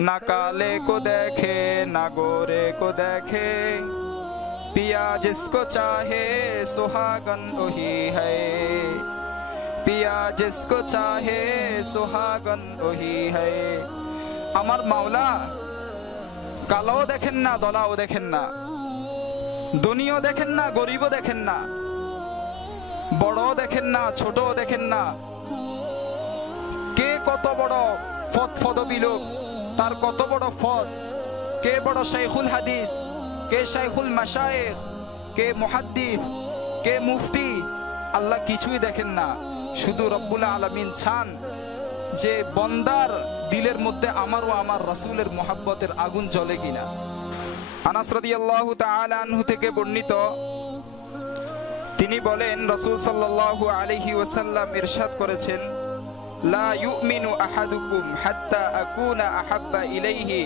ना काले को देखे ना गोरे को देखे, पिया जिसको चाहे सुहागन वही है, पिया जिसको चाहे सुहागन वही है। আমার মাওলা কালোও দেখেন না, দলাও দেখেন না, ধনীও দেখেন না, গরিবও দেখেন না, বড়ও দেখেন না, ছোটও দেখেন না, কে কত বড় পদবী লোক, তার কত বড় পদ, কে বড় শাইখুল হাদিস, কে শাইখুল মাশায়েখ, কে মুহাদ্দিস, কে মুফতি, আল্লাহ কিছুই দেখেন না। শুধু রব্বুল আলামিন চান যে বন্দার দিলের মধ্যে আমার ও আমার রাসূলের মুহাব্বতের আগুন জ্বলে কিনা। আনাস রাদিয়াল্লাহু তাআলা আনহু থেকে বর্ণিত, তিনি বলেন রাসূল সাল্লাল্লাহু আলাইহি ওয়াসাল্লাম ইরশাদ করেছেন, লা ইউমিনু আহাদুকুম হাত্তা আকুনা আহাব্বা ইলাইহি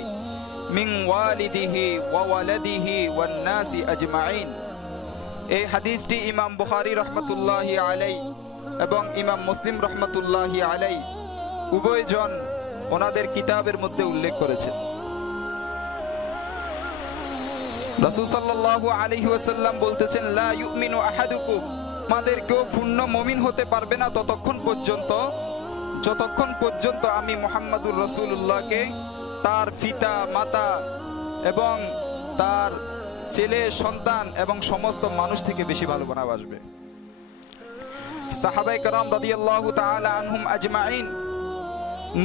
মিন ওয়ালিদিহি ওয়া ওয়ালাদিহি ওয়ান নাসি আজমাইন। এই হাদিসটি ইমাম বুখারী রাহমাতুল্লাহি আলাইহি এবং ইমাম মুসলিম রাহমাতুল্লাহি আলাইহি উভয়জন ওনাদের কিতাবের মধ্যে উল্লেখ করেছেন। রাসূল সাল্লাল্লাহু আলাইহি ওয়াসাল্লাম বলতেছেন, লা ইউমিনু আহাদুকুম, আমাদের কেউ পূর্ণ মুমিন হতে পারবে না যতক্ষণ পর্যন্ত আমি মুহাম্মাদুর রাসূলুল্লাহকে তার পিতা মাতা এবং তার ছেলে সন্তান এবং সমস্ত মানুষ থেকে বেশি ভালোবাসবে। সাহাবায়ে কেরাম রাদিয়াল্লাহু তাআলা আনহুম আজমাইন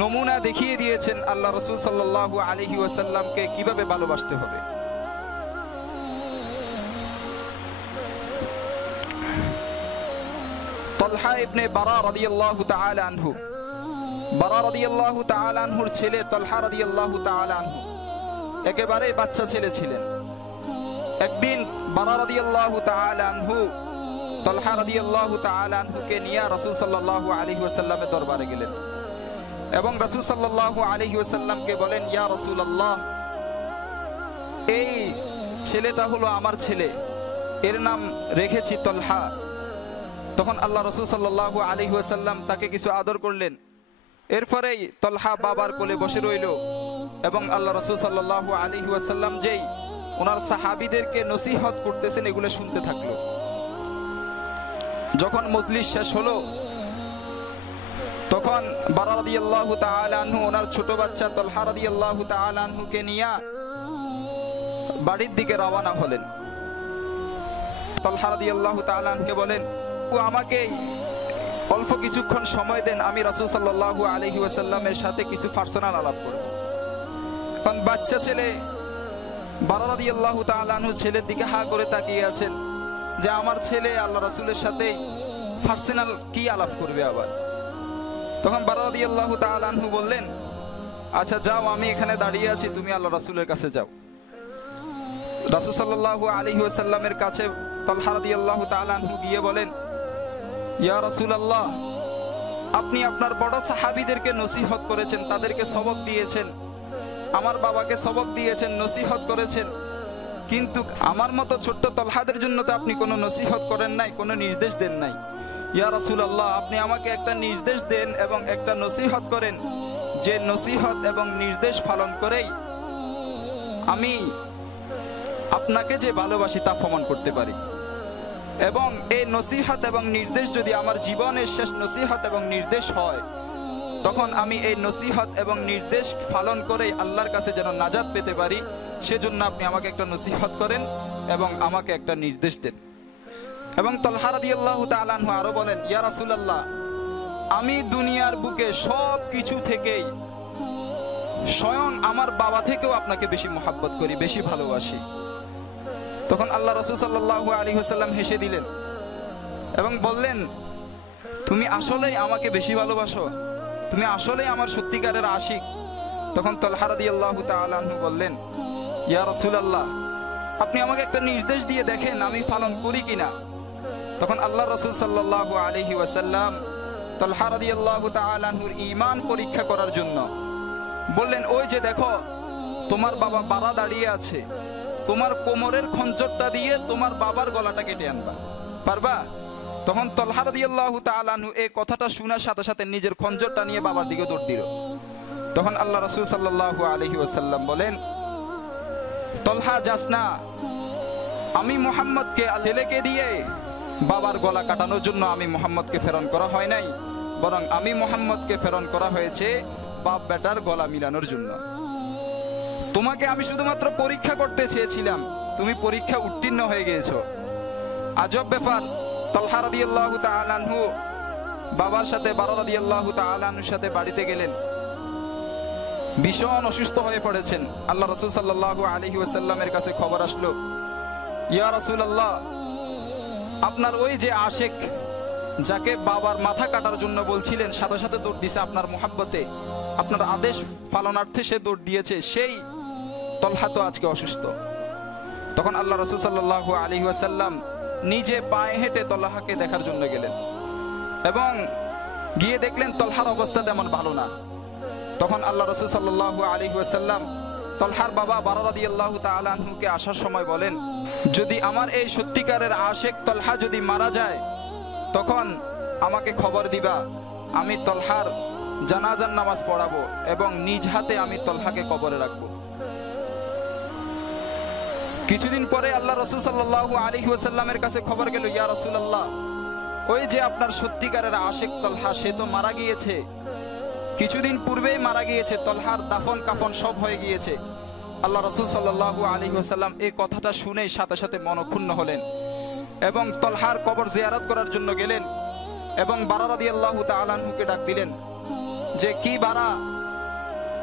নমুনা দেখিয়ে দিয়েছেন আল্লাহ রাসূল সাল্লাল্লাহু আলাইহি ওয়াসাল্লামকে কিভাবে ভালোবাসতে হবে। তালহা ইবনে বারা রাদিয়াল্লাহু তাআলা আনহু, বারা রাদিয়াল্লাহু তাআলা আনহুর ছেলে তালহা রাদিয়াল্লাহু তাআলা আনহু একেবারে বাচ্চা ছেলে ছিলেন। একদিন বারা রাদিয়াল্লাহু তাআলা আনহু তালহা রাদিয়াল্লাহু তাআলা আনহুকে নিয়ে রাসূল সাল্লাল্লাহু আলাইহি ওয়াসাল্লামের দরবারে গেলেন এবং রাসূল সাল্লাল্লাহু আলাইহি ওয়াসাল্লামকে বলেন, ইয়া রাসূলুল্লাহ, এই ছেলেটা হলো আমার ছেলে, এর নাম রেখেছি তালহা। তখন আল্লাহ রাসূল সাল্লাল্লাহু আলাইহি ওয়াসাল্লাম তাকে কিছু আদর করলেন। এরপরেই তালহা বাবার কোলে বসে রইল এবং আল্লাহ রাসূল সাল্লাল্লাহু আলাইহি ওয়াসাল্লাম যেই ওনার সাহাবীদেরকে নসিহত করতেছেন এগুলো শুনতে থাকলো। যখন মজলিস শেষ হলো তখন বারা রাদিয়াল্লাহু তাআলা আনহু ওনার ছোট বাচ্চা তালহা রাদিয়াল্লাহু তাআলা আনহুকে নিয়ে বাড়ির দিকে রওনা হলেন। তালহা রাদিয়াল্লাহু তাআলা আনহুকে বলেন, ও আমাকে অল্প কিছুক্ষণ সময় দেন, আমি রাসূল সাল্লাল্লাহু আলাইহি ওয়াসাল্লামের সাথে কিছু পার্সোনাল আলাপ করব। কারণ বাচ্চা ছেলে বারা রাদিয়াল্লাহু তাআলা আনহু ছেলের দিকে হা করে তাকিয়ে আছেন যে আমার ছেলে আল্লাহ রাসূলের সাথে পার্সোনাল কি আলাপ করবে আবার। তখন বারা রাদিয়াল্লাহু তাআলা আনহু বললেন, আচ্ছা যাও, আমি এখানে দাঁড়িয়ে আছি, তুমি আল্লাহ রাসূলের কাছে যাও। রাসূল সাল্লাল্লাহু আলাইহি ওয়াসাল্লামের কাছে তালহা রাদিয়াল্লাহু তাআলা আনহু গিয়ে বলেন, ইয়া রাসূলুল্লাহ, আপনি আপনার বড় সাহাবীদেরকে নসিহত করেছেন, তাদেরকে সবক দিয়েছেন, আমার বাবাকে সবক দিয়েছেন, নসিহত করেছেন, কিন্তু আমার মতো ছোট্ট তালহাদের জন্য তো আপনি কোনো নসিহত করেন নাই, কোনো নির্দেশ দেন নাই। ইয়া রাসূলুল্লাহ, আপনি আমাকে একটা নির্দেশ দেন এবং একটা নসিহত করেন, যে নসিহত এবং নির্দেশ পালন করেই আমি আপনাকে যে ভালোবাসি তা প্রমাণ করতে পারি। এবং এই নসিহত এবং নির্দেশ যদি আমার জীবনের শেষ নসিহত এবং নির্দেশ হয়, তখন আমি এই নসিহত এবং নির্দেশ পালন করেই আল্লাহর কাছে যেন নাজাত পেতে পারি, সেজন্য আপনি আমাকে একটা নসিহত করেন এবং আমাকে একটা নির্দেশ দেন। এবং তালহা রাদিয়াল্লাহু তাআলা আনহু আরো বলেন, ইয়া রাসূলুল্লাহ, আমি দুনিয়ার বুকে সব কিছু থেকেই স্বয়ং আমার বাবা থেকেও আপনাকে বেশি মহব্বত করি, বেশি ভালোবাসি। তখন আল্লাহ রাসূল সাল্লাল্লাহু আলাইহি ওয়াসাল্লাম হেসে দিলেন এবং বললেন, তুমি আসলেই আমাকে বেশি ভালোবাসো, তুমি আসলেই আমার সত্যিকারের আশিক। তখন তালহা রাদিয়াল্লাহু তাআলা আনহু বললেন, ইয়া রাসূলুল্লাহ, আপনি আমাকে একটা নির্দেশ দিয়ে দেখেন আমি পালন করি কিনা। তখন আল্লাহ রাসূল সাল্লাল্লাহু আলাইহি ওয়াসাল্লাম তালহা রাদিয়াল্লাহু তাআলা আনহুর ঈমান পরীক্ষা করার জন্য বললেন, ওই যে দেখো তোমার বাবা বারা দাঁড়িয়ে আছে, তোমার কোমরের খঞ্জরটা দিয়ে তোমার বাবার গলাটা কেটে আনবা, পারবা? তখন তালহা রাদিয়াল্লাহু তাআলা আনহু এই কথাটা শোনার সাথে সাথে নিজের খঞ্জরটা নিয়ে বাবার দিকে দৌড় দিল তখন আল্লাহ রাসূল সাল্লাল্লাহু আলাইহি ওয়াসাল্লাম বলেন, তলহা যাস না, আমি মুহাম্মদকে ছেলেকে দিয়ে বাবার গলা কাটানোর জন্য আমি মুহাম্মদকে প্রেরণ করা হয় নাই, বরং আমি মুহাম্মদকে প্রেরণ করা হয়েছে বাপ বেটার গলা মিলানোর জন্য। তোমাকে আমি শুধুমাত্র পরীক্ষা করতে চেয়েছিলাম, তুমি পরীক্ষা উত্তীর্ণ হয়ে গিয়েছো। আজব ব্যাপার। তলহা রাদিয়াল্লাহু তাআলা আনহু বাবার সাথে বারা রাদিয়াল্লাহু তাআলা আনহুর সাথে বাড়িতে গেলেন। ভীষণ অসুস্থ হয়ে পড়েছেন। আল্লাহ রাসূল সাল্লাল্লাহু আলাইহি ওয়াসাল্লামের কাছে খবর আসলো, ইয়া রাসূলুল্লাহ, আপনার ওই যে আশিক যাকে বাবার মাথা কাটার জন্য বলছিলেন, সাথে সাথে দৌড় দিয়েছে আপনার মুহাব্বতে, আপনার আদেশ পালনার্থে সে দৌড় দিয়েছে, সেই তলহা তো আজকে অসুস্থ। তখন আল্লাহ রাসূল সাল্লাল্লাহু আলাইহি ওয়াসাল্লাম নিজে পায়ে হেঁটে তলহাকে দেখার জন্য গেলেন এবং গিয়ে দেখলেন তলহার অবস্থা তেমন ভালো না। তখন আল্লাহ রাসূল সাল্লাল্লাহু আলাইহি ওয়াসাল্লাম তলহার বাবা বারা রাদিয়াল্লাহু তাআলা আনহুকে আসার সময় বলেন, যদি আমার এই সত্যিকারের আশিক তলহা যদি মারা যায় তখন আমাকে খবর দিবা, আমি তলহার জানাজার নামাজ পড়াবো এবং নিজ হাতে আমি তলহাকে কবরে রাখবো। কিছুদিন পরে আল্লাহ রাসূল সাল্লাল্লাহু আলাইহি ওয়াসাল্লামের কাছে খবর গেল, ইয়া রাসূলুল্লাহ, ওই যে আপনার সত্যিকারের আশিক তলহা সে তো মারা গিয়েছে, কিছুদিন পূর্বেই মারা গিয়েছে, তলহার দাফন কাফন সব হয়ে গিয়েছে। আল্লাহ রাসূল সাল্লাল্লাহু আলাইহি ওয়াসাল্লাম এই কথাটা শুনেই সাথে সাথে মনক্ষুণ্ণ হলেন এবং তলহার কবর জিয়ারত করার জন্য গেলেন এবং বারা রাদিয়াল্লাহু তাআলা আনহুকে ডাক দিলেন যে, কি বারা,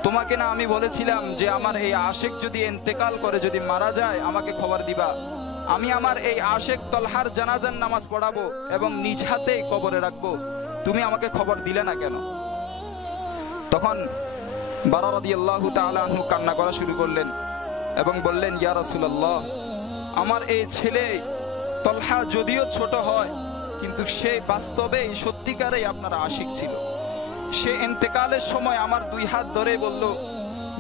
তোমাকে না আমি বলেছিলাম যে আমার এই আশিক যদি ইন্তেকাল করে, যদি মারা যায় আমাকে খবর দিবা, আমি আমার এই আশিক তলহার জানাজার নামাজ পড়াবো এবং নিজ হাতেই কবরে রাখবো, তুমি আমাকে খবর দিলে না কেন? তখন বারা রাদিয়াল্লাহু তাআলা আনহু কান্না করা শুরু করলেন এবং বললেন, ইয়া রাসূলুল্লাহ, আমার এই ছেলে তলহা যদিও ছোট হয় কিন্তু সে বাস্তবে সত্যিকারেই আপনার আশিক ছিল। সে ইন্তেকালের সময় আমার দুই হাত ধরে বলল,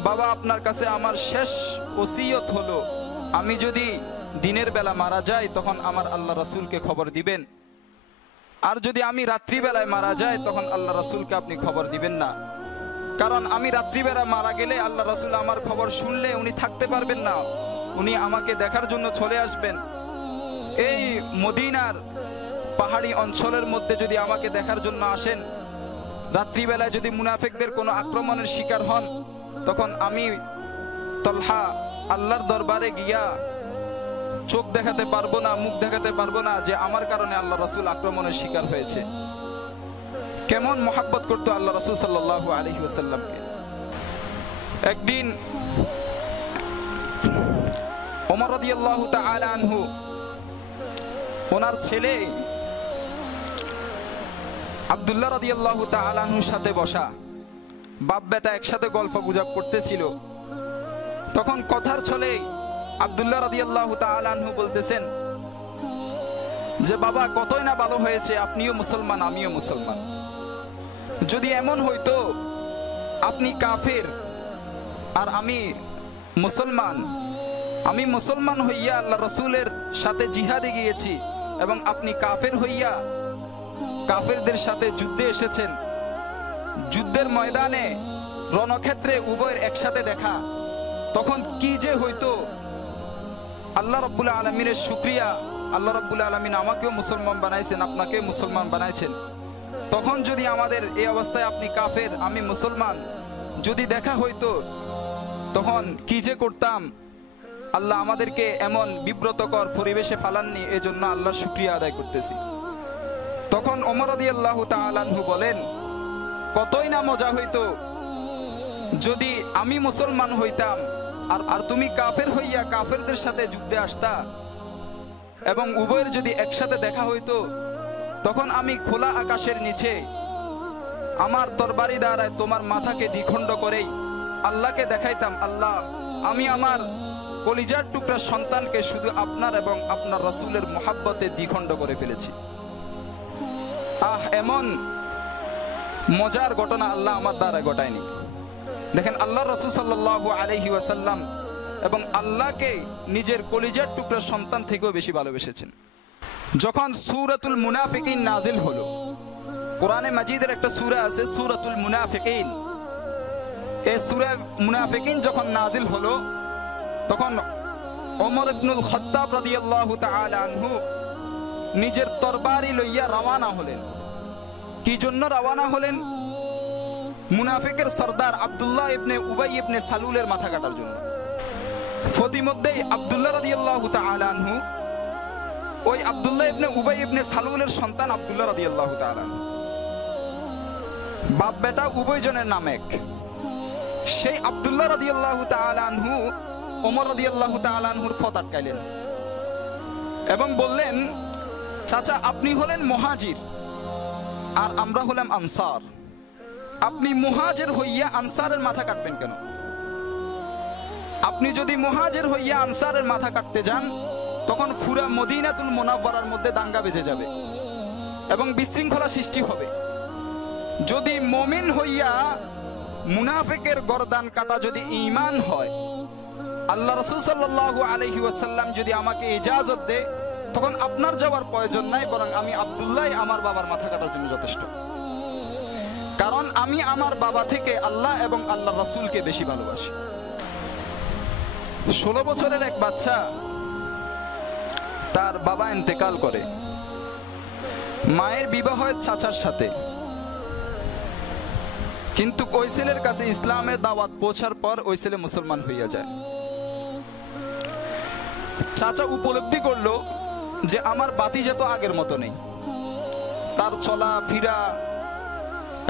বাবা, আপনার কাছে আমার শেষ ওসিয়ত হলো, আমি যদি দিনের বেলা মারা যাই তখন আমার আল্লাহ রাসূলকে খবর দিবেন, আর যদি আমি রাত্রিবেলায় মারা যাই তখন আল্লাহ রাসূলকে আপনি খবর দিবেন না, কারণ আমি রাত্রিবেলা মারা গেলে আল্লাহ রাসূল আমার খবর শুনলে উনি থাকতে পারবেন না, উনি আমাকে দেখার জন্য চলে আসবেন। এই মদিনার পাহাড়ি অঞ্চলের মধ্যে যদি আমাকে দেখার জন্য আসেন, রাত্রিবেলায় যদি মুনাফিকদের কোনো আক্রমণের শিকার হন, তখন আমি তলহা আল্লাহর দরবারে গিয়া চোখ দেখাতে পারবো না, মুখ দেখাতে পারবো না যে আমার কারণে আল্লাহ রাসূল আক্রমণের শিকার হয়েছে। কেমন মহব্বত করতো আল্লাহ রাসূল সাল্লাল্লাহু আলাইহি ওয়াসাল্লামকে। একদিন ওমর রাদিয়াল্লাহু তাআলা আনহু ওনার ছেলে আব্দুল্লাহ রাদিয়াল্লাহু তাআলা আনহুর সাথে বসা, বাপ বেটা একসাথে গল্প গুজব করতেছিল। তখন কথার ছলে আব্দুল্লাহ রাদিয়াল্লাহু তাআলা আনহু বলতেছেন যে, বাবা, কতই না ভালো হয়েছে, আপনিও মুসলমান আমিও মুসলমান। যদি এমন হইতো আপনি কাফের আর আমি মুসলমান হইয়া আল্লাহ রাসূলের সাথে জিহাদে গিয়েছি এবং আপনি কাফের হইয়া কাফেরদের সাথে যুদ্ধে এসেছেন, যুদ্ধের ময়দানে রণক্ষেত্রে উভয়ের একসাথে দেখা, তখন কি যে হইতো। আল্লাহ রাব্বুল আলামিনের শুকরিয়া, আল্লাহ রাব্বুল আলামিন আমাকেও মুসলমান বানাইছেন, আপনাকেও মুসলমান বানাইছেন। তখন যদি আমাদের এই অবস্থায় আপনি কাফের আমি মুসলমান যদি দেখা হইতো তখন কি যে করতাম। আল্লাহ আমাদেরকে এমন বিব্রতকর পরিবেশে ফালাননি, এজন্য আল্লাহর শুকরিয়া আদায় করতেছি। তখন ওমর রাদিয়াল্লাহু তাআলা আনহু বলেন, কতই না মজা হইতো যদি আমি মুসলমান হইতাম আর তুমি কাফের হইয়া কাফেরদের সাথে যুদ্ধে আসতা এবং উভয়ের যদি একসাথে দেখা হইতো, তখন আমি খোলা আকাশের নিচে আমার তরবারি দ্বারায় তোমার মাথাকে দ্বিখণ্ড করেই আল্লাহকে দেখাইতাম, আল্লাহ, আমি আমার কলিজার টুকরা সন্তানকে শুধু আপনার এবং আপনার রাসূলের মুহাব্বতে দ্বিখণ্ড করে ফেলেছি। এমন মজার ঘটনা আল্লাহ আমার দ্বারা ঘটায়নি। দেখেন, আল্লাহ রাসূল সাল্লাল্লাহু আলাইহি ওয়াসাল্লাম এবং আল্লাহকে নিজের কলিজার টুকরা সন্তান থেকেও বেশি ভালোবেসেছেন। যখন সূরাতুল মুনাফিকিন নাজিল হলো, কোরআনে মাজিদের একটা সূরা আছে সূরাতুল মুনাফিকিন, এই সূরা মুনাফিকিন যখন নাজিল হলো তখন ওমর ইবনুল খাত্তাব রাদিয়াল্লাহু তাআলা আনহু নিজের তরবারি লইয়া রওনা হলেন। কি জন্য রওনা হলেন? মুনাফিকের সরদার আব্দুল্লাহ ইবনে উবাই ইবনে সালুলের মাথা কাটার জন্য। প্রতিমধ্যেই আব্দুল্লাহ রাদিয়াল্লাহু তাআলা আনহু, ওই আব্দুল্লাহ ইবনে উবাই ইবনে সালুলের সন্তান আব্দুল্লাহ রাদিয়াল্লাহু তাআলা আনহু, বাপ বেটা উভয়জনের নাম এক। সেই আব্দুল্লাহ রাদিয়াল্লাহু তাআলা আনহু ওমর রাদিয়াল্লাহু তাআলা আনহুর পথ আটকাইলেন এবং বললেন, চাচা আপনি হলেন মুহাজির আর আমরা হলাম আনসার, আপনি মুহাজির হইয়া আনসারের মাথা কাটবেন কেন? আপনি যদি মুহাজির হইয়া আনসারের মাথা কাটতে যান তখন পুরা মদিনাতুল মুনাওয়ারার মধ্যে দাঙ্গা বেজে যাবে এবং বিশৃঙ্খলা সৃষ্টি হবে। যদি মুমিন হইয়া মুনাফিকের গর্দান কাটা যদি ঈমান হয়, আল্লাহ রাসূল সাল্লাল্লাহু আলাইহি ওয়াসাল্লাম যদি আমাকে ইজাজত দেয় তখন আপনার যাওয়ার প্রয়োজন নাই, বরং আমি আব্দুল্লাহ আমার বাবার মাথা কাটার জন্য যথেষ্ট। কারণ আমি আমার বাবা থেকে আল্লাহ এবং আল্লাহ রাসূলকে বেশি ভালোবাসি। 16 বছরের এক বাচ্চা, তার বাবা ইন্তেকাল করে, মায়ের বিবাহ হয় চাচার সাথে, কিন্তু ওই ছেলের কাছে ইসলামের দাওয়াত পৌঁছার পর ওই ছেলে মুসলমান হইয়া যায়। চাচা উপলব্ধি করলো যে আমার বাতিজা তো আগের মতো নেই, তার চলা ফিরা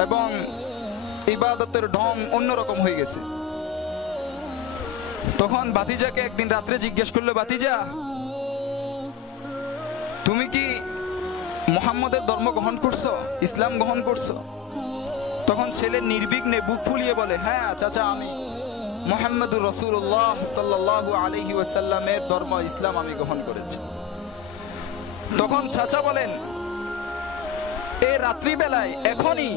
এবং ইবাদতের ঢং অন্যরকম হয়ে গেছে। তখন বাতিজাকে একদিন রাত্রে জিজ্ঞেস করলো, বাতিজা তুমি কি মুহাম্মদের ধর্ম গ্রহণ করছো, ইসলাম গ্রহণ করছো? তখন ছেলে নির্বিঘ্নে বুক ফুলিয়ে বলে, হ্যাঁ চাচা আমি মুহাম্মদুর রাসূলুল্লাহ সাল্লাল্লাহু আলাইহি ওয়াসাল্লামের ধর্ম ইসলাম আমি গ্রহণ করেছি। তখন চাচা বলেন, এই রাত্রিবেলায় এখনই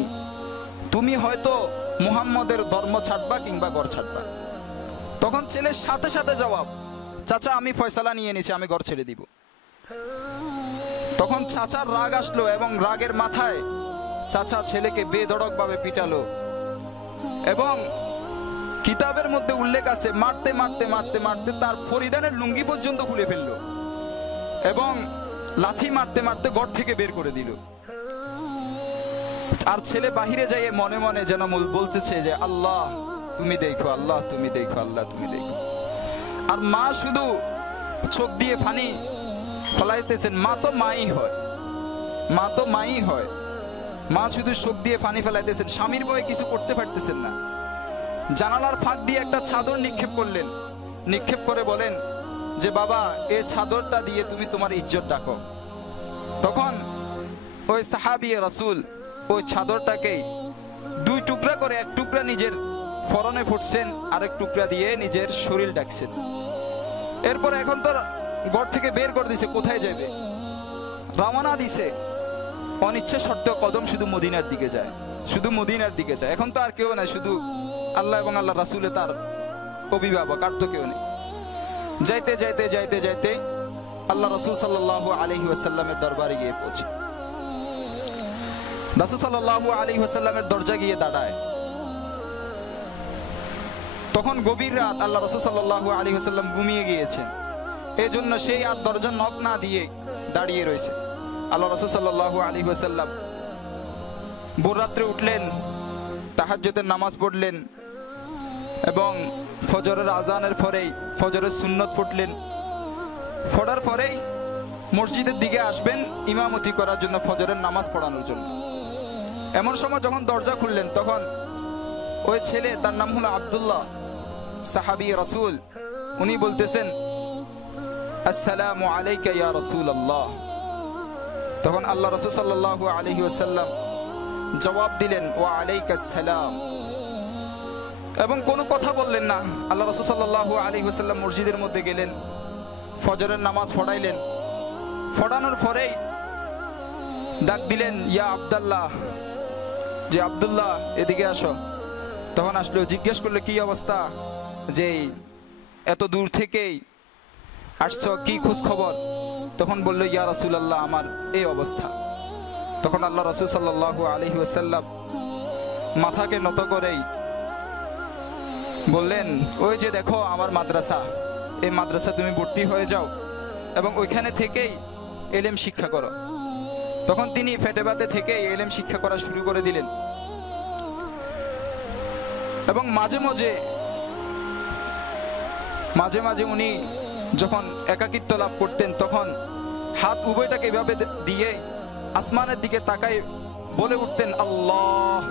তুমি হয়তো মুহাম্মদের ধর্ম ছাড়বা কিংবা ঘর ছাড়বা। তখন ছেলের সাথে সাথে জবাব, চাচা আমি ফয়সালা নিয়ে নিয়েছি, আমি ঘর ছেড়ে দিব। তখন চাচার রাগ আসলো এবং রাগের মাথায় চাচা ছেলেকে বেধড়ক ভাবে পিটালো এবং কিতাবের মধ্যে উল্লেখ আছে মারতে মারতে মারতে মারতে তার ফরিদানের লুঙ্গি পর্যন্ত খুলে ফেললো এবং লাথি মারতে মারতে ঘর থেকে বের করে দিল। আর ছেলে বাহিরে যাইয়ে মনে মনে যেন বলতেছে যে আল্লাহ তুমি দেখো, আল্লাহ তুমি দেখো, আল্লাহ তুমি দেখো। আর মা শুধু চোখ দিয়ে পানি ফলাইতেছেন। মা তো মাই হয়, মা তো মাই হয়। মা শুধু চোখ দিয়ে পানি ফেলাইতেছেন, স্বামীর ভয়ে কিছু করতে পারতেছেন না। জানালার ফাঁক দিয়ে একটা চাদর নিক্ষেপ করলেন, নিক্ষেপ করে বলেন যে বাবা এই চাদরটা দিয়ে তুমি তোমার ইজ্জত ডাকো। তখন ওই সাহাবী রাসূল ওই চাদরটাকে দুই টুকরা করে এক টুকরা নিজের ফরনে ফুটছেন, আরেক টুকরা দিয়ে নিজের শরীর ডাকছেন। এরপর এখন তো ঘর থেকে বের করে দিছে, কোথায় যাবে? রওনা দিছে। অনিচ্ছা সত্ত্বেও কদম শুধু মদিনার দিকে যায়, শুধু মদিনার দিকে যায়। এখন তো আর কেউ নাই, শুধু আল্লাহ এবং আল্লাহ রাসূলে তার অভিভাবক, আর তো কেউ নেই। যাইতে যাইতে যাইতে যাইতে আল্লাহ রাসূল সাল্লাল্লাহু আলাইহি ওয়াসাল্লামের দরবারে গিয়ে পৌঁছে। রাসূল সাল্লাল্লাহু আলাইহি ওয়াসাল্লামের দরজা গিয়ে দাঁড়ায়। তখন গভীর রাত, আল্লাহ রাসূল সাল্লাল্লাহু আলাইহি ওয়াসাল্লাম ঘুমিয়ে গিয়েছেন, এই জন্য সেই আর দরজা নক না দিয়ে দাঁড়িয়ে রয়েছে। আল্লাহ রাসূল সাল্লাল্লাহু আলাইহি ওয়াসাল্লাম ভোর রাত্রে উঠলেন, তাহাজ্জুদের নামাজ পড়লেন এবং ফজরের আজানের পরেই ফজরের সুন্নত পড়লেন। পড়ার পরেই মসজিদের দিকে আসবেন ইমামতি করার জন্য, ফজরের নামাজ পড়ানোর জন্য। এমন সময় যখন দরজা খুললেন তখন ওই ছেলে, তার নাম হলো আব্দুল্লাহ, সাহাবী রাসূল, উনি বলতেছেন আসসালামু আলাইকা ইয়া রাসূলুল্লাহ। তখন আল্লাহ রাসূল সাল্লাল্লাহু আলাইহি ওয়াসাল্লাম জবাব দিলেন ওয়া আলাইকাস সালাম, এবং কোনো কথা বললেন না। আল্লাহ রাসূল সাল্লাল্লাহু আলাইহি ওয়াসাল্লাম মসজিদের মধ্যে গেলেন, ফজরের নামাজ পড়াইলেন। পড়ানোর পরেই ডাক দিলেন ইয়া আব্দুল্লাহ, যে আব্দুল্লাহ এদিকে আসো। তখন আসলো, জিজ্ঞেস করলো কি অবস্থা, যে এত দূর থেকেই আসছো, কি খোঁজ খবর? তখন বললো ইয়া রাসূলুল্লাহ আমার এই অবস্থা। তখন আল্লাহ রাসূল সাল্লাল্লাহু আলাইহি ওয়াসাল্লাম মাথাকে নত করেই বললেন, ওই যে দেখো আমার মাদ্রাসা, এই মাদ্রাসা তুমি ভর্তি হয়ে যাও এবং ওইখানে থেকেই এলেম শিক্ষা করো। তখন তিনি ফেটেবাদে থেকে এলেম শিক্ষা করা শুরু করে দিলেন এবং মাঝে মাঝে উনি যখন একাকিত্ব লাভ করতেন তখন হাত উভয়টাকে এভাবে দিয়ে আসমানের দিকে তাকাই বলে উঠতেন আল্লাহ।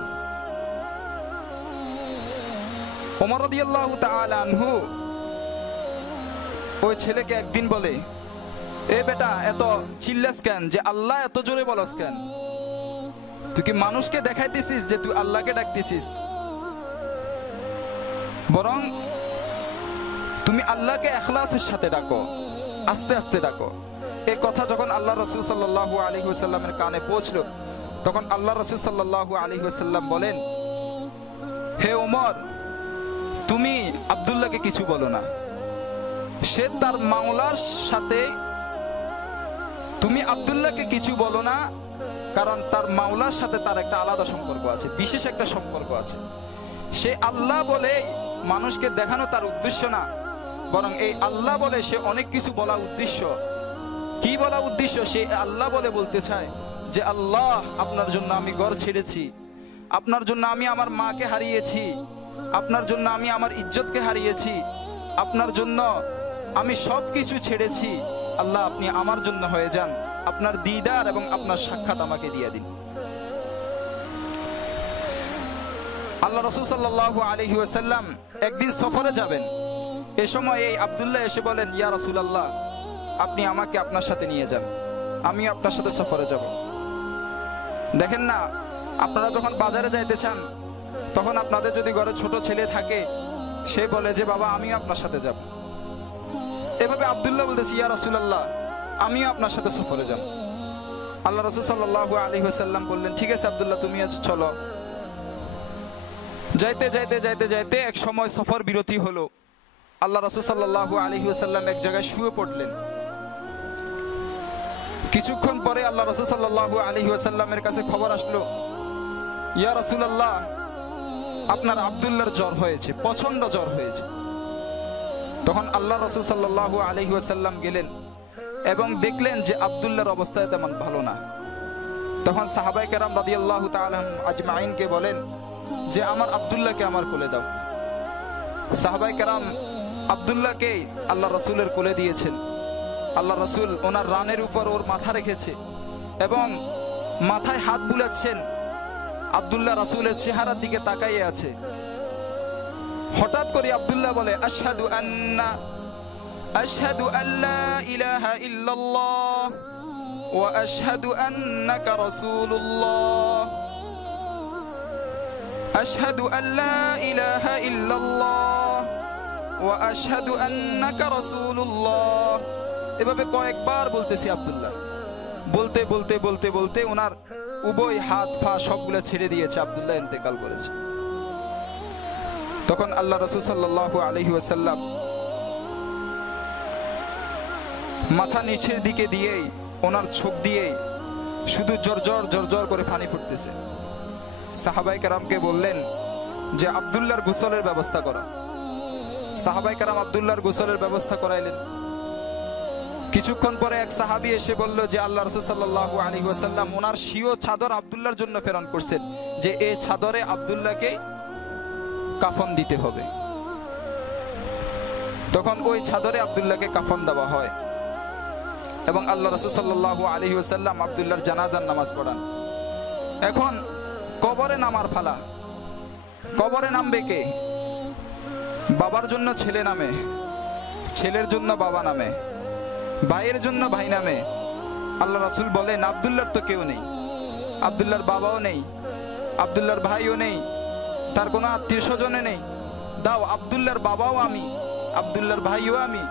ওমর রাদিয়াল্লাহু তাআলা আনহু ওই ছেলেকে একদিন বলে, এ বেটা এত চিল্লাস কেন, যে আল্লাহ এত জোরে বলস কেন? তুই কি মানুষকে দেখাইতেছিস যে তুই আল্লাহকে ডাকতেছিস? বরং তুমি আল্লাহকে ইখলাসের সাথে ডাকো, আস্তে আস্তে ডাকো। এই কথা যখন আল্লাহ রাসূল সাল্লাল্লাহু আলাইহি ওয়াসাল্লামের কানে পৌঁছলো তখন আল্লাহ রাসূল সাল্লাল্লাহু আলাইহি ওয়াসাল্লাম বলেন, হে ওমর, তুমি আব্দুল্লাহকে কিছু বলো না, সে তার মাওলার সাথে। তুমি আব্দুল্লাহকে কিছু বলো না, কারণ তার মাওলার সাথে তার একটা আলাদা সম্পর্ক আছে, বিশেষ একটা সম্পর্ক আছে। সে আল্লাহ বলে মানুষকে দেখানো তার উদ্দেশ্য না, বরং এই আল্লাহ বলে সে অনেক কিছু বলা উদ্দেশ্য। কি বলা উদ্দেশ্য? সে আল্লাহ বলে বলতে চায় যে আল্লাহ, আপনার জন্য আমি ঘর ছেড়েছি, আপনার জন্য আমি আমার মাকে হারিয়েছি, আপনার জন্য আমি আমার ইজ্জতকে হারিয়েছি, আপনার জন্য আমি সব কিছু ছেড়েছি। আল্লাহ, আপনি আমার জন্য হয়ে যান, আপনার দিদার এবং আপনার সাক্ষাৎ আমাকে দিয়ে দিন। আল্লাহ রাসূল সাল্লাল্লাহু আলাইহি ওয়াসাল্লাম একদিন সফরে যাবেন। এ সময় এই আব্দুল্লাহ এসে বলেন, ইয়া রাসূলুল্লাহ, আপনি আমাকে আপনার সাথে নিয়ে যান, আমি আপনার সাথে সফরে যাব। দেখেন না, আপনারা যখন বাজারে যাইতে চান তখন আপনাদের যদি ঘরে ছোট ছেলে থাকে, সে বলে যে বাবা আমিও আপনার সাথে যাব। এভাবে আব্দুল্লাহ বলতেছি, ইয়া রাসূলুল্লাহ, আমিও আপনার সাথে সফরে যাব। আল্লাহ রাসূল সাল্লাল্লাহু আলাইহি ওয়াসাল্লাম বললেন, ঠিক আছে আব্দুল্লাহ, তুমিও চলো। যাইতে যাইতে যাইতে যাইতে এক সময় সফর বিরতি হলো। আল্লাহ রাসূল সাল্লাল্লাহু আলাইহি ওয়াসাল্লাম এক জায়গায় শুয়ে পড়লেন। কিছুক্ষণ পরে আল্লাহ রাসূল সাল্লাল্লাহু আলাইহি ওয়াসাল্লামের কাছে খবর আসলো, ইয়া রাসূলুল্লাহ, আপনার আব্দুল্লাহর জ্বর হয়েছে, প্রচন্ড জ্বর হয়েছে। তখন আল্লাহ রাসূল সাল্লাল্লাহু আলাইহি ওয়াসাল্লাম গেলেন এবং দেখলেন যে আব্দুল্লাহর অবস্থা তেমন ভালো না। তখন সাহাবায়ে কেরাম রাদিয়াল্লাহু তাআলা আজমাইনকে বলেন যে আমার আব্দুল্লাহকে আমার কোলে দাও। সাহাবায়ে কেরাম আব্দুল্লাহকে আল্লাহ রাসূলের কোলে দিয়েছেন। আল্লাহ রাসূল ওনার রানের উপর ওর মাথা রেখেছে এবং মাথায় হাত বুলাচ্ছেন। আব্দুল্লাহ রাসূলের চেহারার দিকে তাকাইয়ে আছে। হঠাৎ করে আব্দুল্লাহ বলে, আশহাদু আল্লা ইলাহা ইল্লাল্লাহ ওয়া আশহাদু আন্নাকা রাসূলুল্লাহ, আশহাদু আল্লা ইলাহা ইল্লাল্লাহ ওয়া আশহাদু আন্নাকা রাসূলুল্লাহ। এভাবে কয়েকবার বলতেছি আব্দুল্লাহ। বলতে বলতে বলতে বলতে ওনার উভয় হাত পা সবগুলো ছেড়ে দিয়েছে, আব্দুল্লাহ ইন্তেকাল করেছে। তখন আল্লাহ রাসূল সাল্লাল্লাহু আলাইহি ওয়াসাল্লাম মাথা নিচের দিকে দিয়েই ওনার চোখ দিয়ে শুধু জর্জর জর্জর করে পানি ফুটতেছে। সাহাবায়ে কেরামকে বললেন যে আব্দুল্লাহর গোসলের ব্যবস্থা করা। সাহাবায়ে কেরাম আব্দুল্লাহর গোসলের ব্যবস্থা করাইলেন। কিছুক্ষণ পরে এক সাহাবী এসে বলল যে আল্লাহ রাসূল সাল্লাল্লাহু আলাইহি ওয়াসাল্লাম ওনার শিও চাদর আব্দুল্লাহর জন্য প্রেরণ করছেন, যে এই চাদরে আব্দুল্লাহকে কাফন দিতে হবে। তখন ওই চাদরে আব্দুল্লাহকে কাফন দেওয়া হয় এবং আল্লাহ রাসূল সাল্লাল্লাহু আলাইহি ওয়াসাল্লাম আব্দুল্লাহর জানাজার নামাজ পড়ান। এখন কবরে নামার ফালা। কবরে নামবে কে? বাবার জন্য ছেলে নামে, ছেলের জন্য বাবা নামে, ভাইয়ের জন্য ভাই নামে। আল্লাহ রাসূল বলেন আব্দুল্লাহর তো কেউ নেই, আব্দুল্লাহর বাবাও নেই, আব্দুল্লাহর ভাইও নেই, তার কোনো আত্মীয় স্বজনে নেই। দাও, আব্দুল্লাহর বাবাও আমি, আব্দুল্লাহর ভাইও আমি,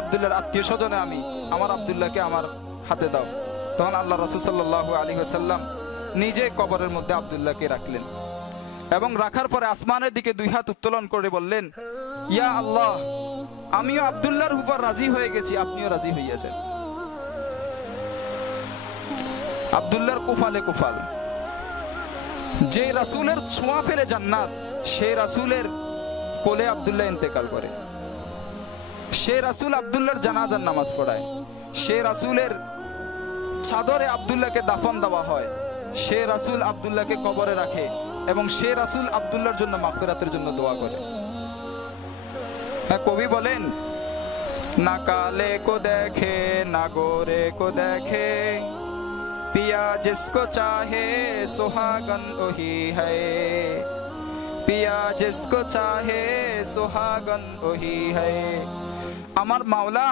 আব্দুল্লাহর আত্মীয় স্বজনে আমি, আমার আব্দুল্লাহকে আমার হাতে দাও। তখন আল্লাহ রাসূল সাল্লাল্লাহু আলাইহি ওয়াসাল্লাম নিজে কবরের মধ্যে আব্দুল্লাহকে রাখলেন এবং রাখার পরে আসমানের দিকে দুই হাত উত্তোলন করে বললেন, ইয়া আল্লাহ, আমিও আব্দুল্লাহর উপর রাজি হয়ে গেছি, আপনিও রাজি হইয়া যান। আব্দুল্লাহর কুফালে কুফাল। যে রাসূলের ছোঁয়া ফেলে জান্নাত, সেই রাসূলের কোলে আব্দুল্লাহ ইন্তেকাল করে। সে রাসূল আব্দুল্লাহর জানাজার নামাজ পড়ায়, সে রাসূলের চাদরে আব্দুল্লাহকে দাফন দেওয়া হয়, সে রাসূল আব্দুল্লাহকে কবরে রাখে এবং সে রাসূল আব্দুল্লাহর জন্য মাগফিরাতের জন্য দোয়া করে। হ্যাঁ, কবি বলেন, না কালে কো দেখে না গোরে কো দেখে, পিয়া জিসকো চাহে সোহাগন ওহি হ্যায়, পিয়া জিসকো চাহে সোহাগন ওহি হ্যায়। আমার মাওলা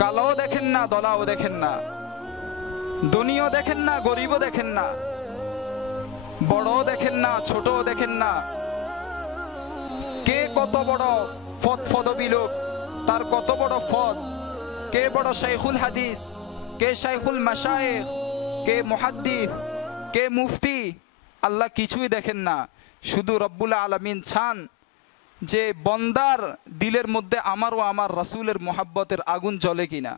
কালোও দেখেন না, দলাও দেখেন না, ধনীও দেখেন না, গরিবও দেখেন না, বড়ও দেখেন না, ছোটও দেখেন না, কে কত বড় পদ পদবী লোক, তার কত বড় পদ, কে বড় শাইখুল হাদিস, কে শাইখুল মাশায়েখ, কে মুহাদ্দিস, কে মুফতি, আল্লাহ কিছুই দেখেন না। শুধু রব্বুল আলামিন চান যে বন্দার দিলের মধ্যে আমার ও আমার রাসূলের মুহাব্বতের আগুন জ্বলে কিনা।